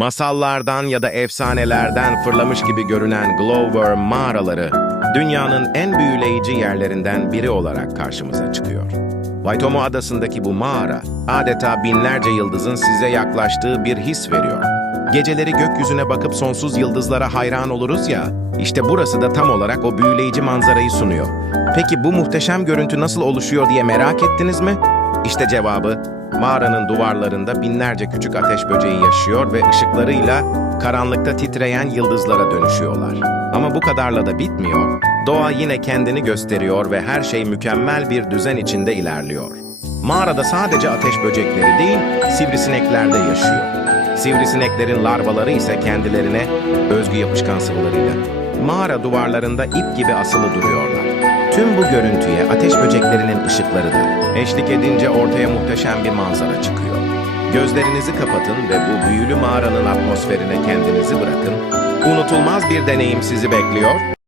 Masallardan ya da efsanelerden fırlamış gibi görünen Glover mağaraları dünyanın en büyüleyici yerlerinden biri olarak karşımıza çıkıyor. Waitomo adasındaki bu mağara adeta binlerce yıldızın size yaklaştığı bir his veriyor. Geceleri gökyüzüne bakıp sonsuz yıldızlara hayran oluruz ya, işte burası da tam olarak o büyüleyici manzarayı sunuyor. Peki bu muhteşem görüntü nasıl oluşuyor diye merak ettiniz mi? İşte cevabı, mağaranın duvarlarında binlerce küçük ateş böceği yaşıyor ve ışıklarıyla karanlıkta titreyen yıldızlara dönüşüyorlar. Ama bu kadarla da bitmiyor. Doğa yine kendini gösteriyor ve her şey mükemmel bir düzen içinde ilerliyor. Mağarada sadece ateş böcekleri değil, sivrisinekler de yaşıyor. Sivrisineklerin larvaları ise kendilerine özgü yapışkan sıvılarıyla mağara duvarlarında ip gibi asılı duruyorlar. Tüm bu görüntüye ateş böceklerinin ışıkları da eşlik edince ortaya muhteşem bir manzara çıkıyor. Gözlerinizi kapatın ve bu büyülü mağaranın atmosferine kendinizi bırakın. Unutulmaz bir deneyim sizi bekliyor.